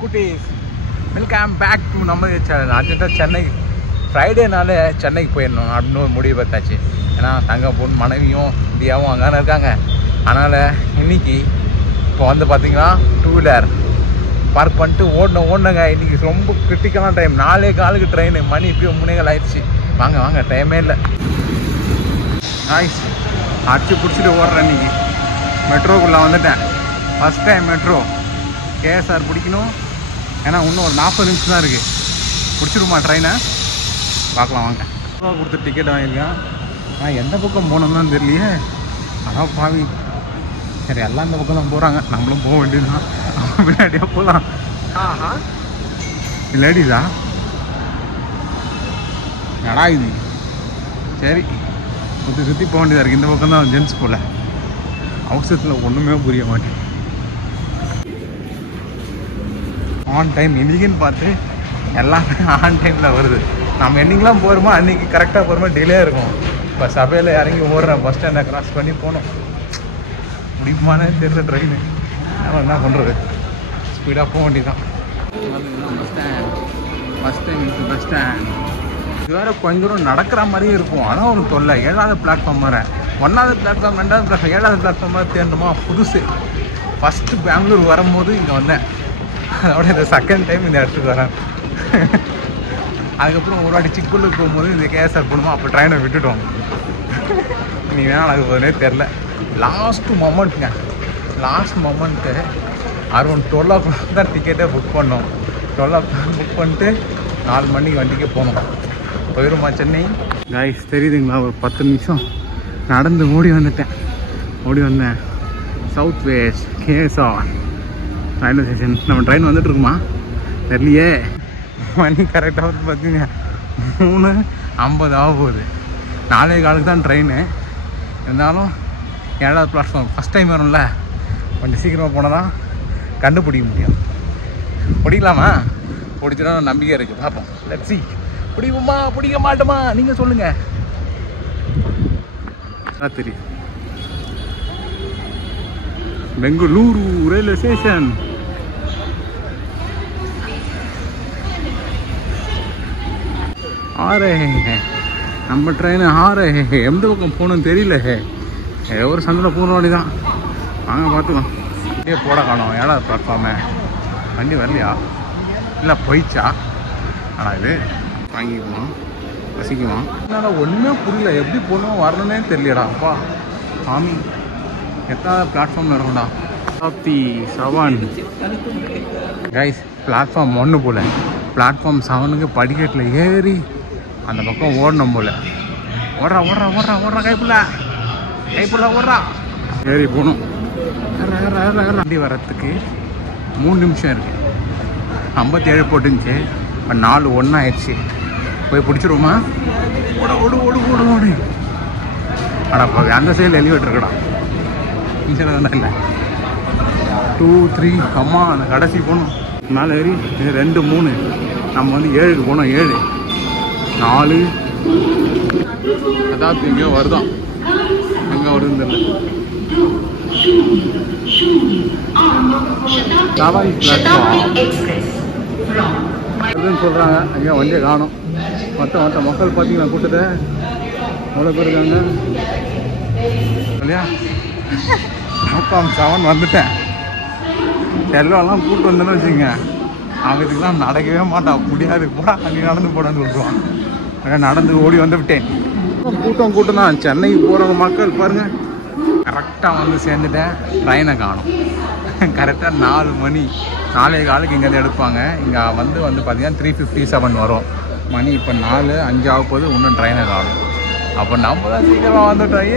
குட்டீஸ், welcome back to நம்ம channel. அர்ஜென்ட்டாக சென்னை ஃப்ரைடேனால சென்னைக்கு போயிடணும் அப்படின்னு ஒரு முடிவு பார்த்தாச்சு. ஏன்னா தங்க பொண்ணு மனைவியும் தியாவும் அங்கே இருக்காங்க. அதனால் இன்றைக்கி இப்போ வந்து பார்த்திங்கன்னா 2 வீலர் பார்க் பண்ணிட்டு ஓடணுங்க. இன்றைக்கி ரொம்ப கிரிட்டிக்கலான டைம். 4:15 ட்ரெயின். மணி இப்போயே 3:15 ஆயிடுச்சு. வாங்க டைமே இல்லை. நாய்ஸ் அடிச்சு பிடிச்சிட்டு ஓடுறேன். இன்றைக்கி மெட்ரோக்குள்ளே வந்துட்டேன். First time metro. கேஎஸ்ஆர் பிடிக்கணும். ஏன்னா இன்னும் ஒரு 40 நிமிஷம் தான் இருக்குது. பிடிச்சிருமா ட்ரெயினை? பார்க்கலாம் வாங்க. ரூபா கொடுத்து டிக்கெட் வாங்கியிருக்கேன். ஆனால் எந்த பக்கம் போனோம்னு தெரியலையே. ஆனால் பாவி, சரி எல்லாம் இந்த பக்கம் தான் போகிறாங்க, நம்மளும் போக வேண்டியதுதான். பின்னாடியே போகலாம். லேடிஸா நடா இது? சரி சுற்றி போக வேண்டியதாக இருக்குது. இந்த பக்கம் தான் ஜென்ஸ் போல. அவசரத்தில் ஒன்றுமே புரிய மாட்டேன். ஆன் டைம் இன்னைக்குன்னு பார்த்து எல்லாமே ஆன் டைமில் வருது. நம்ம என்னைக்கெலாம் போகிறோமோ அன்றைக்கி கரெக்டாக போகிறோமோ டிலே இருக்கும். இப்போ சபையில் இறங்கி ஓடுறேன். பஸ் ஸ்டாண்டை கிராஸ் பண்ணி போகணும். முடியுமானே தெரியல ட்ரெயின். என்ன பண்ணுறது, ஸ்பீடாக போக வேண்டியதான். Bus stand, bus stand. இது வேறு கொஞ்சம் தூரம் நடக்கிற மாதிரியே இருக்கும். ஆனால் ஒரு தொல்லை. 7வது பிளாட்ஃபார்ம் வர 1வது பிளாட்ஃபார்ம் 2வது பிளாட்ஃபார்ம் 7வது பிளாட்ஃபார்ம் மாதிரி தேடணுமா? புதுசு. ஃபஸ்ட்டு பெங்களூர் வரும்போது இங்கே வந்தேன். அதோட இந்த செகண்ட் டைம் இந்த இடத்துக்கு வரேன். அதுக்கப்புறம் ஒரு வாட்டி சிக்குள்ளூர் போகும்போது இந்த கேஎஸ்ஆர் போகணுமா, அப்போ ட்ரெயினை விட்டுட்டோம். நீ வேணா எனக்கு போதுனே தெரில. லாஸ்ட்டு மொமெண்ட்டு அரௌண்ட் 12 o'clock தான் டிக்கெட்டே புக் பண்ணோம். 12 o'clock புக் பண்ணிட்டு 4 மணிக்கு வண்டிக்கே போனோம். போயிடுமா சென்னை? கைஸ் தெரியுதுங்களா, ஒரு 10 நிமிஷம் நடந்து ஓடி வந்தேன். South west KSR railway station. நம்ம ட்ரெயின் வந்துட்டு இருக்குமா தெரியலையே. மணி கரெக்டாக வந்து பார்த்தீங்க 3:50 ஆக போகுது. 4:15 தான் ட்ரெயின். இருந்தாலும் 7வது பிளாட்ஃபார்ம் ஃபஸ்ட் டைம் வரும்ல, கொஞ்சம் சீக்கிரமாக போனால் தான் கண்டுபிடிக்க முடியும். பிடிக்கலாமா? பிடிச்சா நம்பிக்கை இருக்குது. பார்ப்போம். Let's see. பிடிக்குமா பிடிக்க மாட்டோமா நீங்கள் சொல்லுங்கள். தெரியும். Bengaluru railway station. நம்ம ட்ரெயின் எந்த பக்கம் போகணும்னு தெரியல. ஒரு சந்தில் போன வண்டி தான். வாங்க பார்த்துக்கலாம். வண்டியை போட காணோம். 7வது பிளாட்ஃபார்மே வண்டி வரலையா? இல்லை போயிடுச்சா? ஆனால் இது வாங்கிக்குமா வசிக்குமா? என்னால் ஒன்றுமே புரியல. எப்படி போகணும் வரணுன்னே தெரியலடா. அப்பா சாமி, எத்தனாவது பிளாட்ஃபார்மில் இருக்கும்டா? 7 கைஸ். பிளாட்ஃபார்ம் 1 போல். பிளாட்ஃபார்ம் 7க்கு படிக்கட்டில் ஏறி அந்த பக்கம் ஓடணும் போல். ஓடுறா கைப்புள்ள ஓடுறா. ஏறி போகணும். வண்டி வரத்துக்கு 3 நிமிஷம் இருக்குது. 57 போட்டுருந்துச்சு. இப்போ 4:01 ஆயிடுச்சு. போய் பிடிச்சிருவோமா? ஓடு. ஆனால் அந்த சைடில் எலிவேட்டர் இருக்கடா. இந்த சைடில் தானே இல்லை. 2, 3 அம்மா அந்த கடைசி போகணும். மேலே ஏறி 2, 3 நம்ம வந்து 7க்கு போனோம். 7, 4 அதாவது எங்கேயோ வருதான். எங்கே வருதுன்னு தெரியல. சொல்கிறாங்க. எங்கேயோ வண்டியை காணும். மற்ற மக்கள் பார்த்தீங்கன்னா கூட்டத்தை எவ்வளோ பேர் இருக்காங்க இல்லையா? பிளாட்ஃபார்ம் 7 வந்துட்டேன். செல்வெல்லாம் கூட்டு வந்தேன்னு வச்சுங்க, அவன் இதுக்கெல்லாம் நடக்கவே மாட்டான். முடியாது, போடா நீ நடந்து போடான்னு சொல்லுவான். நடந்து ஓடி வந்து விட்டேன். கூட்டம் தான். சென்னைக்கு போகிறவங்க மக்கள் பாருங்கள். கரெக்டாக வந்து சேர்ந்துட்டேன். ட்ரெயினை காணும். கரெக்டாக 4 மணி 4:15 இங்கேருந்து எடுப்பாங்க. இங்கே வந்து பார்த்தீங்கன்னா 3:57 வரும். மணி இப்போ 4:05 ஆக போது. இன்னும் ட்ரெயினை காணும். அப்போ நம்ம தான் சீக்கிரமாக வந்துட்டோம்.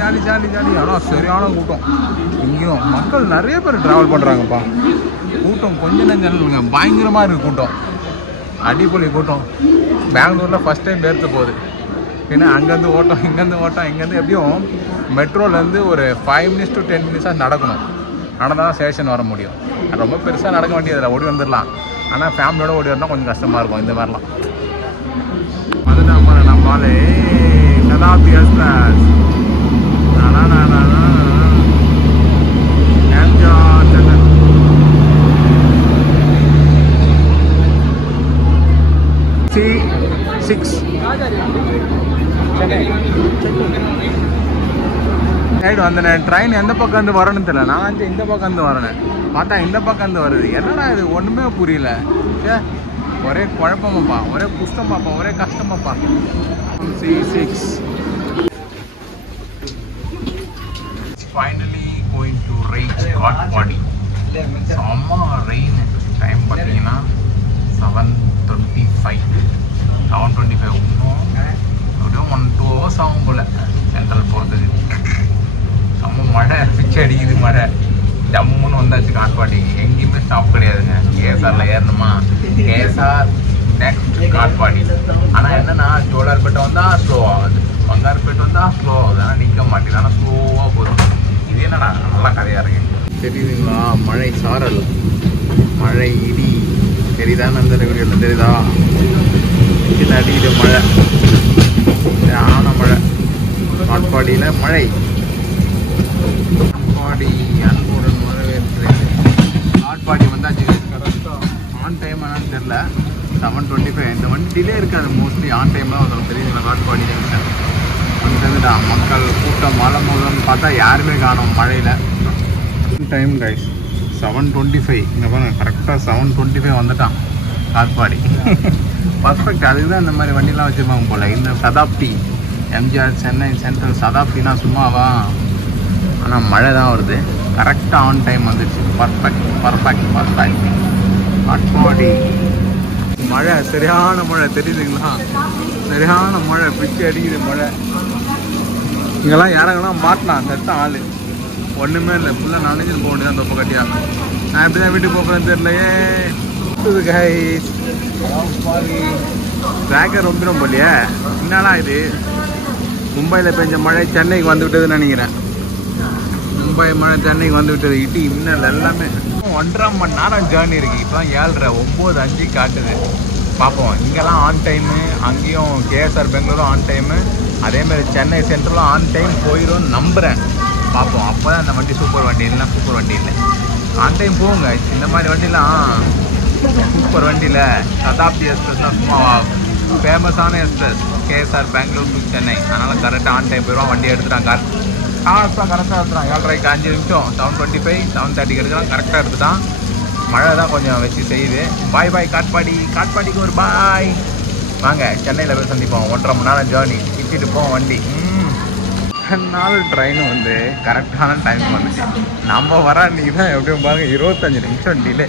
ஜாலி. ஆனால் சரியான கூட்டம். இங்கேயும் மக்கள் நிறைய பேர் ட்ராவல் பண்ணுறாங்கப்பா. கூட்டம் கொஞ்சம் நெஞ்சல்லுங்க, பயங்கரமாக இருக்குது கூட்டம். அடிப்பொலி கூட்டம். பெங்களூரில் ஃபஸ்ட் டைம் ஏற்று போகுது. ஏன்னா அங்கேருந்து ஓட்டம், இங்கேருந்து எப்படியும் மெட்ரோலேருந்து ஒரு 5 minutes to 10 minutes நடக்கணும். ஆனால் தான் ஸ்டேஷன் வர முடியும். ரொம்ப பெருசாக நடக்க வேண்டியதில்லை, ஓடி வந்துடலாம். ஆனால் ஃபேமிலியோட ஓடி வரணும் கொஞ்சம் கஷ்டமாக இருக்கும். இந்த மாதிரிலாம் அதுதான் நம்மளாலே சதாப்தி எக்ஸ்பிரஸ். 6 சைடு வந்தேன். ட்ரெயின் எந்த பக்கம் இருந்து வரணும்னு தெரியல. நான் இந்த பக்கம் இருந்து வரேன். பார்த்தா இந்த பக்கம் இருந்து வருது. என்னடா இது ஒன்றுமே புரியல. ஒரே குழப்பமாப்பா, ஒரே புஷ்டமாப்பா, ஒரே கஷ்டமாப்பா. C6 finally going to reach Katpadi. செம்ம ரெயின். டைம் பார்த்தீங்கன்னா 7:25 இன்னும் எப்படியும் 1-2 hours ஆகும் போல் சென்ட்ரல் போகிறதுக்கு. செம்ம மழை பிச்சு அடிக்குது. மழை ஜம்முன்னு வந்தாச்சு காட்பாடி. எங்கேயுமே ஸ்டாப் கிடையாதுங்க. கேஎஸ்ஆரில் ஏறணுமா, கேஎஸ்ஆர் நெக்ஸ்ட் காட்பாடி. ஆனால் என்னென்னா ஜோலார்பேட்டை வந்தால் ஸ்லோ ஆகுது, பங்காருப்பேட்டை வந்தால் ஸ்லோ ஆகுது. ஆனால் நிற்க மாட்டேங்குது. ஆனால் ஸ்லோவாக போகுது. இது என்னடா நல்லா கதையாக இருக்கு. தெரியுதுங்களா? மழை சாரல், மழை இடி தெரியுதான்னு அந்த வீடியோவில் தெரியுதா? இதில் அடிக்குது மழை, ஆன மழை. காட்பாடியில் மழை. காட்பாடி அன்புடன் வரவேற்கிறேன். காட்பாடி வந்தாச்சு. கரெக்டாக ஆன் டைம் என்னன்னு தெரில. 7:25. இந்த வண்டி டிலே இருக்காது. மோஸ்ட்லி ஆன் டைம் தான் வந்துடும். தெரியுதுங்களா? காட்பாடி ஜங்ஷன் வந்துட்டுதா. மக்கள் கூட்டம் மழை மோதல்னு பார்த்தா யாருமே காணும் மழையில். Time guys 7:25. இங்கே பாருங்க, கரெக்டாக 7:25 வந்துட்டான் காட்பாடி. பர்ஃபெக்ட். அதுக்கு தான் இந்த மாதிரி வண்டிலாம் வச்சுருப்பாங்க போல். இந்த சதாப்தி எம்ஜிஆர் சென்னை சென்ட்ரல் சதாப்தினா சும்மாவா? ஆனால் மழை தான் வருது. கரெக்டாக ஆன் டைம் வந்துச்சு. Perfect perfect perfect. காட்பாடி மழை, சரியான மழை. தெரியுதுங்களா? சரியான மழை, பிச்சு அடிக்குது மழை. இங்கெல்லாம் யாரெல்லாம் மாட்டினான் செத்த ஆள் ஒன்றுமே இல்லை. ஃபுல்லாக நனைஞ்சிட்டு போக வேண்டியதான் தொப்பை கட்டியா. நான் எப்படி தான் வீட்டுக்கு போகிறேன்னு தெரியலையே. ட்ராக்கர் ரொம்பிடும் போலியே. என்னடா இது? மும்பையில் பெஞ்ச மழை சென்னைக்கு வந்து விட்டதுன்னு நினைக்கிறேன். மும்பை மழை சென்னைக்கு வந்து விட்டது. இடி மின்னல் எல்லாமே. 1.5 மணி நேரம் ஜேர்னி இருக்குது. இப்போ 7:30 9:05 காட்டுது. பார்ப்போம். இங்கெல்லாம் ஆன் டைமு, அங்கேயும் கேஎஸ்ஆர் பெங்களூரும் ஆன் டைமு, அதேமாதிரி சென்னை சென்ட்ரலும் ஆன் டைம் போயிடும் நம்புகிறேன். பார்ப்போம். அப்போ தான் இந்த வண்டி சூப்பர் வண்டி. இல்லைன்னா சூப்பர் வண்டி இல்லை. ஆன் டைம் போங்க. இந்த மாதிரி வண்டிலாம் சூப்பர் வண்டியில் சதாப்தி எக்ஸ்பிரஸ்னால் சும்மாவா? ஃபேமஸான express KSR Bangalore to Chennai. அதனால் கரெக்டாக ஆன் டைம் போயிடுவோம். வண்டி எடுத்துட்டான். கரெக்டாக எடுத்துட்டான். 7:30க்கு 5 நிமிஷம் 7:25 7:30 எடுக்கலாம். கரெக்டாக எடுத்துட்டான். மழை தான் கொஞ்சம் வச்சு செய்யுது. பாய் பாய் காட்பாடி. காட்பாடிக்கு ஒரு பாய். வாங்க சென்னையில் போய் சந்திப்போம். 1.5 மணி நேரம் ஜேர்னி. திட்டிட்டு போவோம் வண்டி. 2 நாள் ட்ரெயின் வந்து கரெக்டான டைம் வந்துச்சு. நம்ம வர அன்றைக்கி தான் எப்படியும் பாருங்க 25 நிமிஷம் டிலே.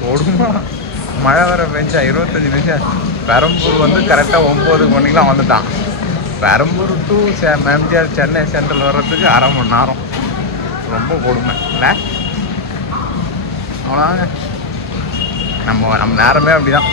கொடுமா மழை வர பெஞ்சா 25 நிமிஷம். பெரம்பூர் வந்து கரெக்டாக 9 மணிக்கெலாம் வந்துட்டான். பெரம்பூர் டு எம்ஜிஆர் சென்னை சென்ட்ரல் வர்றதுக்கு 1/2 மணி நேரம். ரொம்ப கொடுமை இல்லை? அவ்வளோதாங்க. நம்ம நேரமே அப்படி தான்.